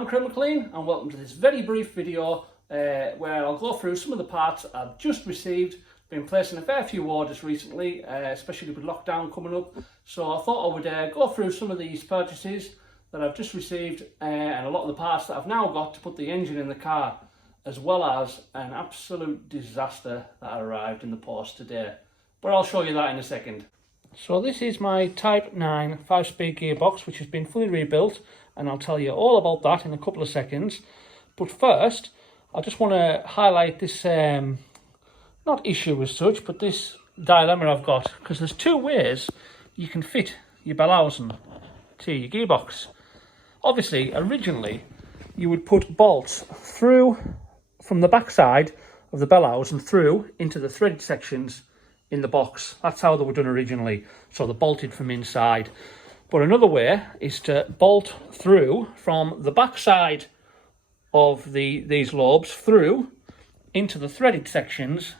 I'm Mk1 and welcome to this very brief video where I'll go through some of the parts I've just received. Been placing a fair few orders recently, especially with lockdown coming up, so I thought I would go through some of these purchases that I've just received and a lot of the parts that I've now got to put the engine in the car, as well as an absolute disaster that arrived in the post today. But I'll show you that in a second. So this is my Type 9 5-speed gearbox, which has been fully rebuilt, and I'll tell you all about that in a couple of seconds. But first, I just want to highlight this, not issue as such, but this dilemma I've got, because there's two ways you can fit your bellows to your gearbox. Obviously, originally, you would put bolts through from the backside of the bellows and through into the threaded sections in the box. That's how they were done originally, so they're bolted from inside. But another way is to bolt through from the backside of these lobes through into the threaded sections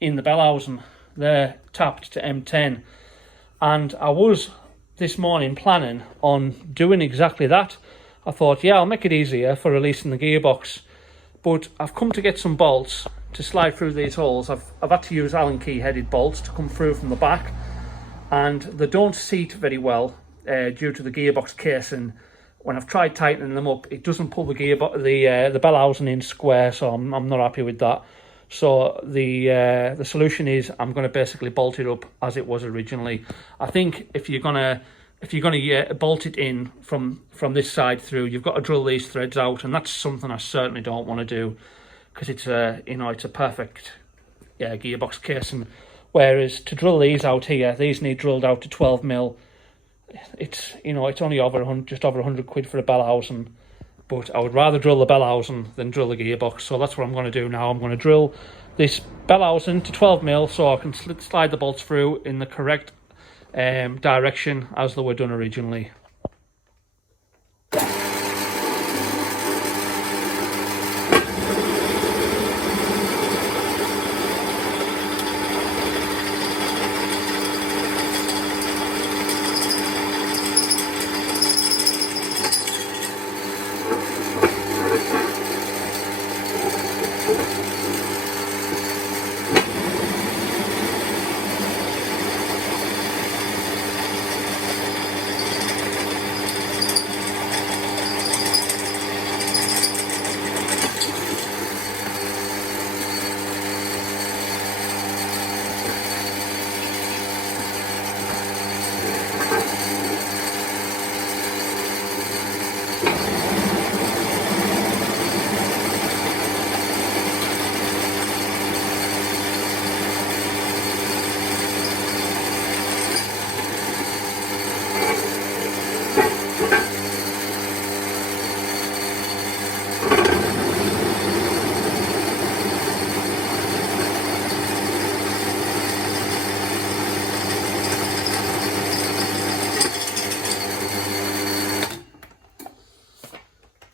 in the bellows. They're tapped to M10, and I was this morning planning on doing exactly that. I thought, yeah, I'll make it easier for releasing the gearbox, but I've come to get some bolts to slide through these holes. I've had to use Allen key headed bolts to come through from the back, and they don't seat very well due to the gearbox casing. When I've tried tightening them up, it doesn't pull the the bellows in square, so I'm not happy with that. So the solution is I'm going to basically bolt it up as it was originally. I think if you're gonna bolt it in from this side through, you've got to drill these threads out, and that's something I certainly don't want to do, because it's a perfect gearbox casing. Whereas to drill these out here, these need drilled out to 12 mil. It's only just over 100 quid for a bellows, but I would rather drill the bellows than drill the gearbox. So that's what I'm going to do now. I'm going to drill this bellows to 12 mil so I can slide the bolts through in the correct direction as they were done originally.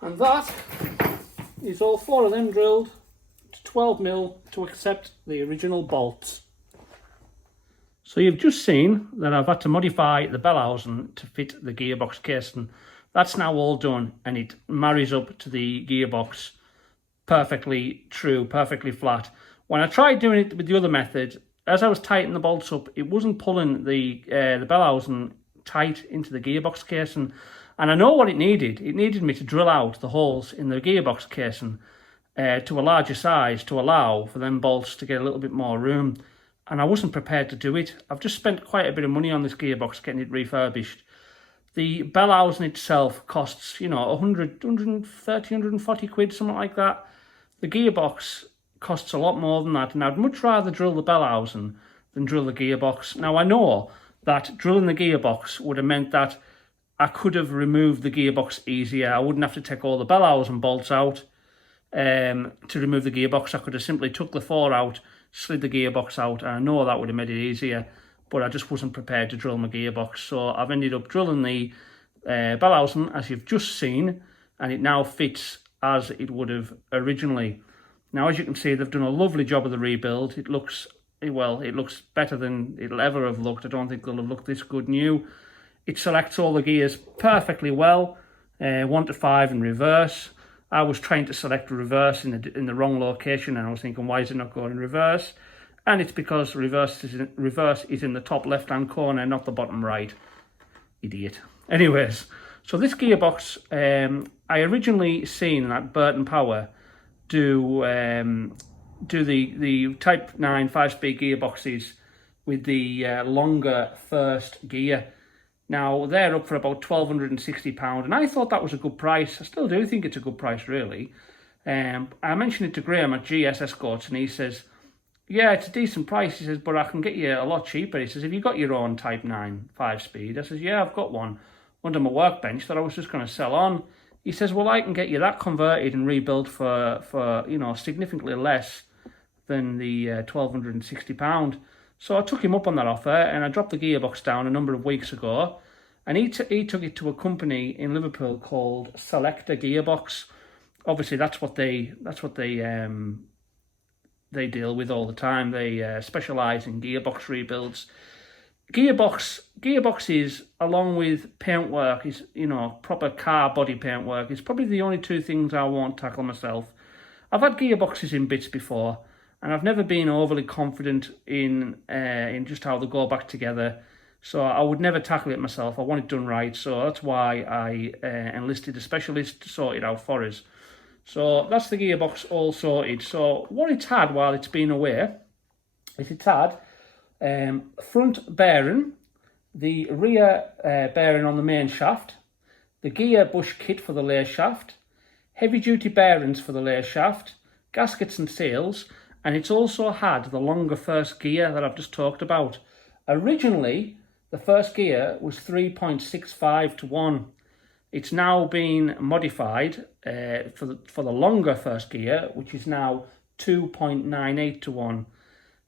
And that is all four of them drilled to 12 mil to accept the original bolts. So you've just seen that I've had to modify the bellows to fit the gearbox casing. That's now all done, and it marries up to the gearbox perfectly true, perfectly flat. When I tried doing it with the other method, as I was tightening the bolts up, it wasn't pulling the bellows tight into the gearbox casing. And I know what it needed. It needed me to drill out the holes in the gearbox casing to a larger size to allow for them bolts to get a little bit more room. And I wasn't prepared to do it. I've just spent quite a bit of money on this gearbox getting it refurbished. The bellows in itself costs, 130, 140 quid, something like that. The gearbox costs a lot more than that, and I'd much rather drill the bellows than drill the gearbox. Now, I know that drilling the gearbox would have meant that I could have removed the gearbox easier. I wouldn't have to take all the bellows and bolts out to remove the gearbox. I could have simply took the four out, slid the gearbox out, and I know that would have made it easier, but I just wasn't prepared to drill my gearbox. So I've ended up drilling the bellows, as you've just seen, and it now fits as it would have originally. Now, as you can see, they've done a lovely job of the rebuild. It looks better than it'll ever have looked. I don't think they'll have looked this good new. It selects all the gears perfectly well. 1 to 5 in reverse. I was trying to select reverse in the wrong location, and I was thinking, why is it not going in reverse? And it's because reverse is in the top left-hand corner, not the bottom right. Idiot. Anyways, so this gearbox, I originally seen that Burton Power do the Type 9 5-speed gearboxes with the longer first gear. Now, they're up for about £1,260, and I thought that was a good price. I still do think it's a good price, really. I mentioned it to Graham at GS Escorts, and he says, yeah, it's a decent price. He says, but I can get you a lot cheaper. He says, have you got your own Type 9 5-speed? I says, yeah, I've got one under my workbench that I was just going to sell on. He says, well, I can get you that converted and rebuilt for you know, significantly less than the £1,260. So I took him up on that offer, and I dropped the gearbox down a number of weeks ago, and he took it to a company in Liverpool called Selector Gearbox. Obviously, that's what they deal with all the time. They specialise in gearbox rebuilds. Gearboxes, along with paintwork, is, you know, proper car body paintwork, is probably the only two things I won't tackle myself. I've had gearboxes in bits before, and I've never been overly confident in just how they go back together. So I would never tackle it myself. I want it done right. So that's why I enlisted a specialist to sort it out for us. So that's the gearbox all sorted. So what it's had while it's been away is it's had front bearing, the rear bearing on the main shaft, the gear bush kit for the lathe shaft, heavy duty bearings for the lathe shaft, gaskets and seals, and it's also had the longer first gear that I've just talked about. Originally, the first gear was 3.65 to 1. It's now been modified for the longer first gear, which is now 2.98 to 1.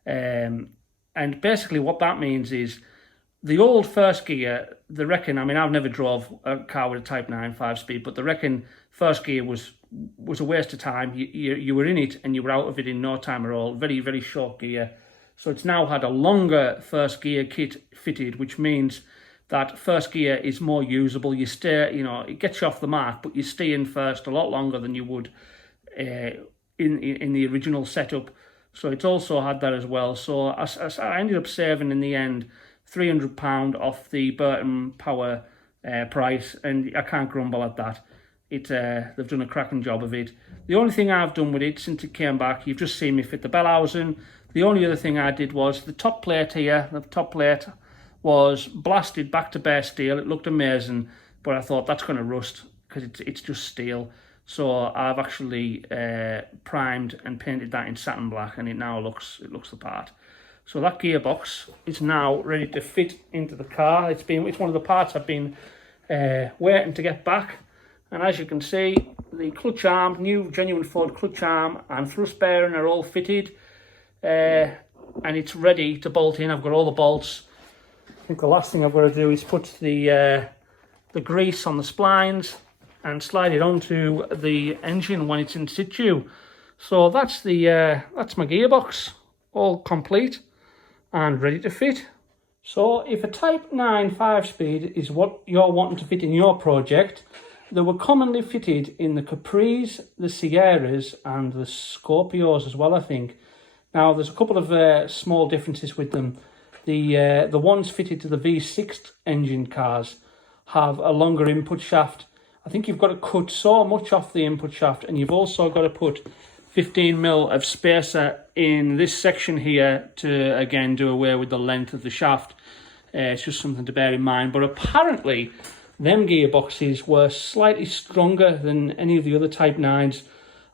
And basically what that means is the old first gear, they reckon, I mean, I've never drove a car with a Type 9 5-speed, but they reckon first gear was a waste of time. You were in it and you were out of it in no time at all. Very, very short gear. So it's now had a longer first gear kit fitted, which means that first gear is more usable. You stay, you know, it gets you off the mark, but you stay in first a lot longer than you would in the original setup. So it's also had that as well. So I ended up saving in the end £300 off the Burton Power price, and I can't grumble at that. They've done a cracking job of it. The only thing I've done with it since it came back, you've just seen me fit the bellows in. The only other thing I did was the top plate here. The top plate was blasted back to bare steel. It looked amazing, but I thought that's going to rust because it's just steel. So I've actually primed and painted that in satin black, and it now looks the part. So that gearbox is now ready to fit into the car. It's one of the parts I've been waiting to get back. And as you can see, the clutch arm, new genuine Ford clutch arm and thrust bearing are all fitted, and it's ready to bolt in. I've got all the bolts. I think the last thing I've got to do is put the grease on the splines and slide it onto the engine when it's in situ. So that's my gearbox, all complete and ready to fit. So if a Type 9 5-speed is what you're wanting to fit in your project, they were commonly fitted in the Capris, the Sierras and the Scorpios as well, I think. Now there's a couple of small differences with them. The ones fitted to the V6 engine cars have a longer input shaft. I think you've got to cut so much off the input shaft, and you've also got to put 15mm of spacer in this section here to, again, do away with the length of the shaft. It's just something to bear in mind. But apparently, them gearboxes were slightly stronger than any of the other Type 9s.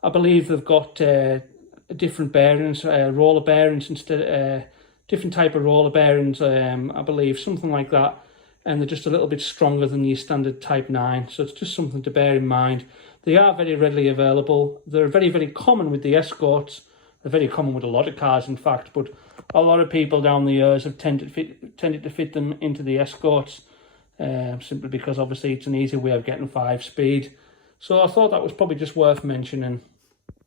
I believe they've got different bearings, roller bearings instead, different type of roller bearings, I believe, something like that. And they're just a little bit stronger than your standard Type 9. So it's just something to bear in mind. They are very readily available. They're very, very common with the Escorts. They're very common with a lot of cars, in fact. But a lot of people down the years have tended to fit them into the Escorts, simply because obviously it's an easy way of getting 5-speed. So I thought that was probably just worth mentioning.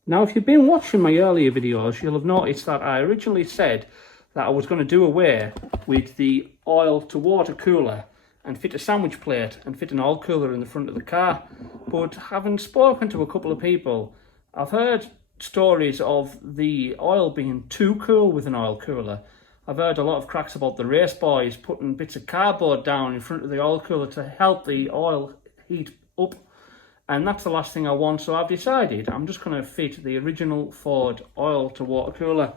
Now, if you've been watching my earlier videos, you'll have noticed that I originally said that I was going to do away with the oil to water cooler and fit a sandwich plate and fit an oil cooler in the front of the car. But having spoken to a couple of people, I've heard stories of the oil being too cool with an oil cooler. I've heard a lot of cracks about the race boys putting bits of cardboard down in front of the oil cooler to help the oil heat up, and that's the last thing I want. So I've decided I'm just going to fit the original Ford oil to water cooler,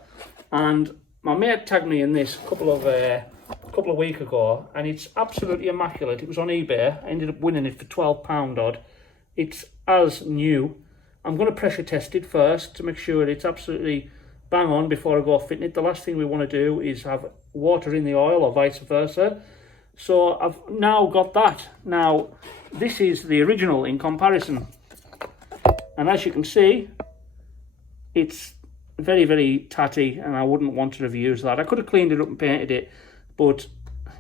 and my mate tagged me in this a couple of weeks ago, and it's absolutely immaculate. It was on eBay. I ended up winning it for £12 odd. It's as new. I'm going to pressure test it first to make sure it's absolutely bang on before I go fitting it. The last thing we want to do is have water in the oil or vice versa. So I've now got that. Now this is the original in comparison, and as you can see, it's very, very tatty, and I wouldn't want to have used that. I could have cleaned it up and painted it, but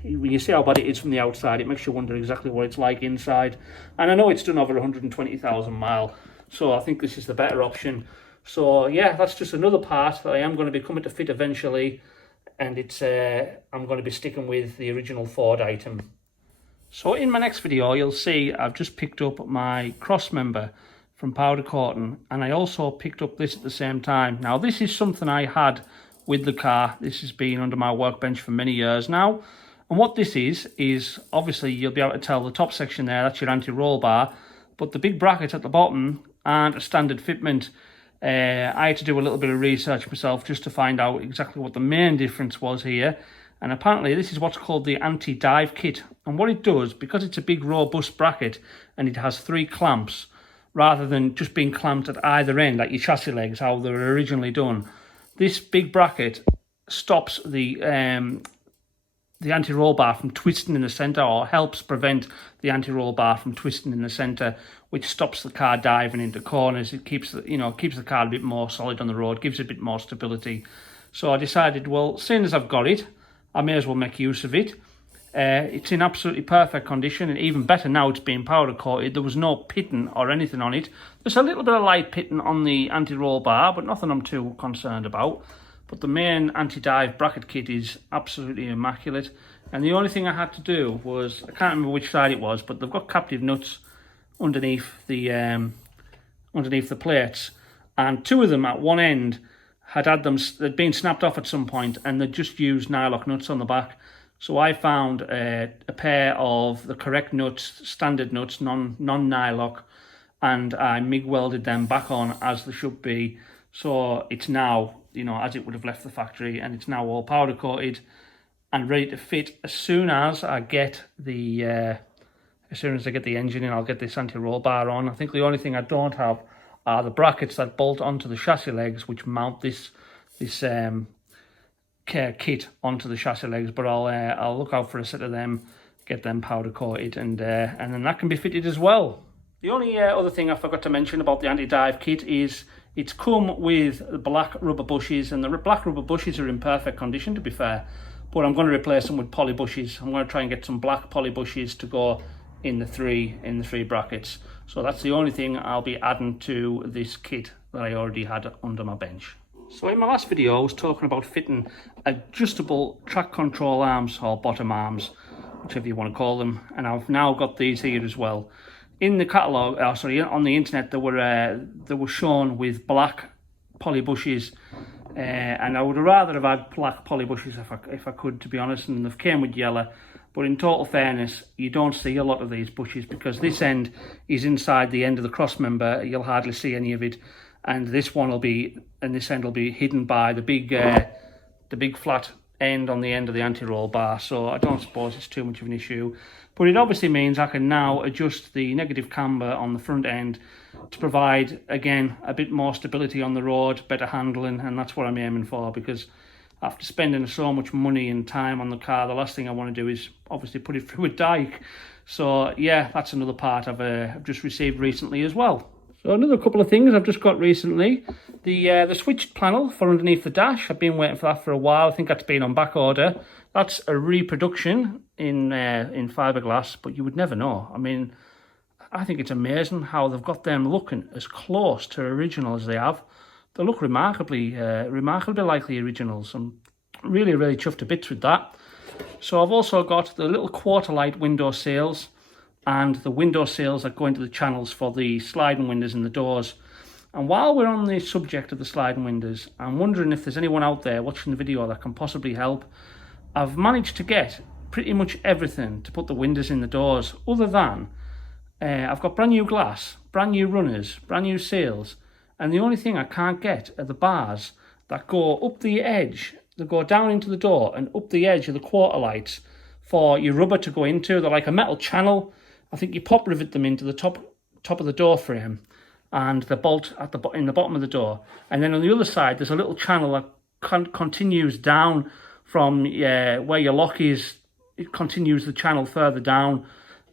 when you see how bad it is from the outside, it makes you wonder exactly what it's like inside. And I know it's done over 120,000 miles, so I think this is the better option. So yeah, that's just another part that I am going to be coming to fit eventually, and it's I'm going to be sticking with the original Ford item. So in my next video, you'll see I've just picked up my cross member from powder coating, and I also picked up this at the same time. Now this is something I had with the car. This has been under my workbench for many years now, and what this is obviously you'll be able to tell the top section there, that's your anti-roll bar, but the big brackets at the bottom aren't a standard fitment. I had to do a little bit of research myself just to find out exactly what the main difference was here, and apparently this is what's called the anti-dive kit. And what it does, because it's a big robust bracket and it has 3 clamps rather than just being clamped at either end like your chassis legs, how they were originally done, this big bracket stops the anti-roll bar from twisting in the centre, or helps prevent the anti-roll bar from twisting in the centre, which stops the car diving into corners. It keeps the car a bit more solid on the road, gives it a bit more stability. So I decided, well, seeing as I've got it, I may as well make use of it. It's in absolutely perfect condition, and even better now it's being powder coated. There was no pitting or anything on it. There's a little bit of light pitting on the anti-roll bar, but nothing I'm too concerned about. But the main anti-dive bracket kit is absolutely immaculate, and the only thing I had to do was, I can't remember which side it was, but they've got captive nuts underneath the plates, and 2 of them at one end they'd been snapped off at some point, and they'd just used nylock nuts on the back. So I found a pair of the correct nuts, standard nuts, non-nylock, and I MIG welded them back on as they should be. So it's now, as it would have left the factory, and it's now all powder coated and ready to fit as soon as I get the engine in. I'll get this anti-roll bar on. I think the only thing I don't have are the brackets that bolt onto the chassis legs, which mount this kit onto the chassis legs, but I'll look out for a set of them, get them powder coated, and then that can be fitted as well. The only other thing I forgot to mention about the anti-dive kit is it's come with black rubber bushes, and the black rubber bushes are in perfect condition, to be fair, but I'm going to replace them with poly bushes. I'm going to try and get some black poly bushes to go in the three brackets. So that's the only thing I'll be adding to this kit that I already had under my bench. So in my last video I was talking about fitting adjustable track control arms, or bottom arms, whichever you want to call them, and I've now got these here as well. In the catalogue, on the internet, they were shown with black poly bushes, and I would rather have had black poly bushes if I could, to be honest, and they've came with yellow. But in total fairness, you don't see a lot of these bushes because this end is inside the end of the cross member. You'll hardly see any of it, and this end will be hidden by the big flat end on the end of the anti-roll bar. So I don't suppose it's too much of an issue. But it obviously means I can now adjust the negative camber on the front end to provide, again, a bit more stability on the road, better handling, and that's what I'm aiming for, because after spending so much money and time on the car, the last thing I want to do is obviously put it through a dike. So yeah, that's another part I've just received recently as well. So another couple of things I've just got recently. The switch panel for underneath the dash, I've been waiting for that for a while. I think that's been on back order. That's a reproduction in fiberglass, but you would never know. I mean, I think it's amazing how they've got them looking as close to original as they have. They look remarkably like the originals. I'm really, really chuffed to bits with that. So I've also got the little quarter light window sills and the window sills that go into the channels for the sliding windows in the doors. And while we're on the subject of the sliding windows, I'm wondering if there's anyone out there watching the video that can possibly help. I've managed to get pretty much everything to put the windows in the doors, other than I've got brand new glass, brand new runners, brand new seals, and the only thing I can't get are the bars that go up the edge, that go down into the door and up the edge of the quarter lights for your rubber to go into. They're like a metal channel. I think you pop rivet them into the top of the door frame, and the bolt at in the bottom of the door, and then on the other side there's a little channel that continues down from where your lock is. It continues the channel further down,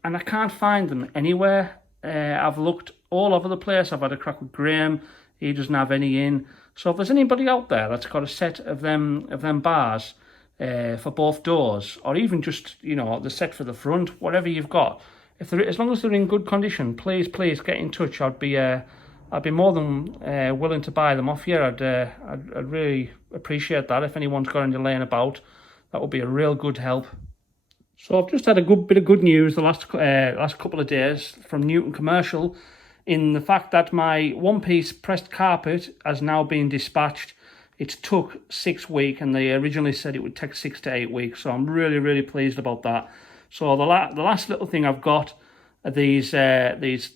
and I can't find them anywhere. I've looked all over the place. I've had a crack with Graham, he doesn't have any in. So if there's anybody out there that's got a set of them bars for both doors, or even just, you know, the set for the front, whatever you've got, if they're, as long as they're in good condition, please get in touch. I'd be more than willing to buy them off you. I'd really appreciate that. If anyone's got any laying about, that would be a real good help. So I've just had a good bit of good news the last couple of days from Newton Commercial, in the fact that my one-piece pressed carpet has now been dispatched. It took 6 weeks, and they originally said it would take 6 to 8 weeks. So I'm really pleased about that. So the last little thing I've got are these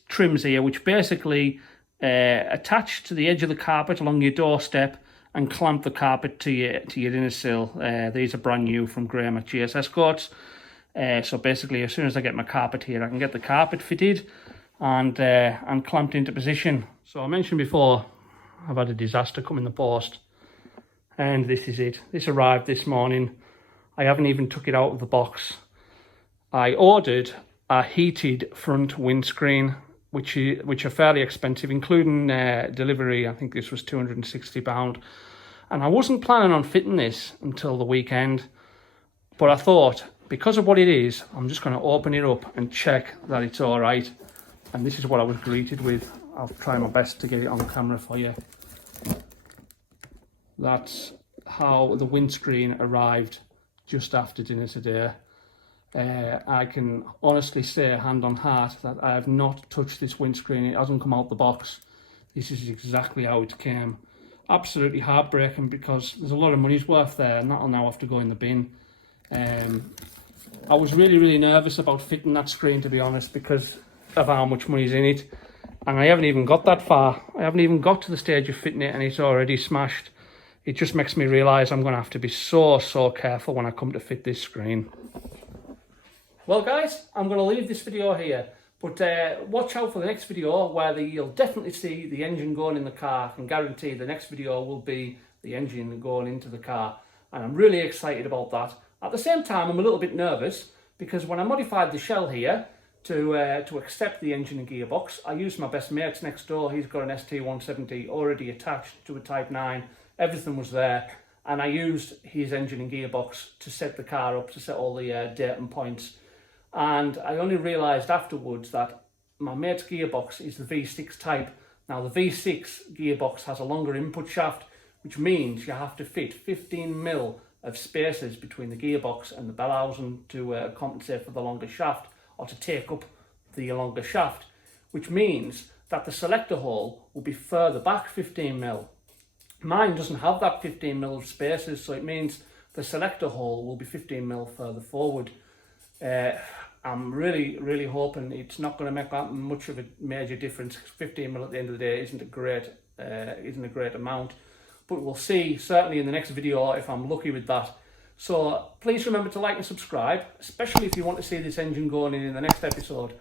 trims here, which basically attach to the edge of the carpet along your doorstep and clamp the carpet to your inner sill. These are brand new from Graham at GS Escorts. So basically, as soon as I get my carpet here, I can get the carpet fitted and clamped into position. So I mentioned before, I've had a disaster come in the post, and this is it. This arrived this morning. I haven't even took it out of the box. I ordered a heated front windscreen, which are fairly expensive, including delivery. I think this was £260, and I wasn't planning on fitting this until the weekend, but I thought, because of what it is, I'm just going to open it up and check that it's all right. And this is what I was greeted with. I'll try my best to get it on camera for you. That's how the windscreen arrived just after dinner today. I can honestly say, hand on heart, that I have not touched this windscreen. It hasn't come out the box. This is exactly how it came. Absolutely heartbreaking, because there's a lot of money's worth there, and that'll now have to go in the bin. I was really nervous about fitting that screen, to be honest, because of how much money's in it, and I haven't even got that far. I haven't even got to the stage of fitting it, and it's already smashed. It just makes me realise I'm going to have to be so careful when I come to fit this screen. Well guys, I'm going to leave this video here, but watch out for the next video, where you'll definitely see the engine going in the car. I can guarantee the next video will be the engine going into the car, and I'm really excited about that. At the same time, I'm a little bit nervous, because when I modified the shell here to accept the engine and gearbox, I used my best mate's next door. He's got an ST170 already attached to a Type 9. Everything was there, and I used his engine and gearbox to set the car up, to set all the date and points. And I only realised afterwards that my mate's gearbox is the V6 type. Now the V6 gearbox has a longer input shaft, which means you have to fit 15mm of spaces between the gearbox and the bellows to compensate for the longer shaft, or to take up the longer shaft, which means that the selector hole will be further back 15mm. Mine doesn't have that 15mm of spaces, so it means the selector hole will be 15mm further forward. I'm really hoping it's not going to make that much of a major difference. 15mm at the end of the day isn't a great amount, but we'll see certainly in the next video if I'm lucky with that. So please remember to like and subscribe, especially if you want to see this engine going in the next episode.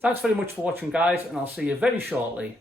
Thanks very much for watching guys, and I'll see you very shortly.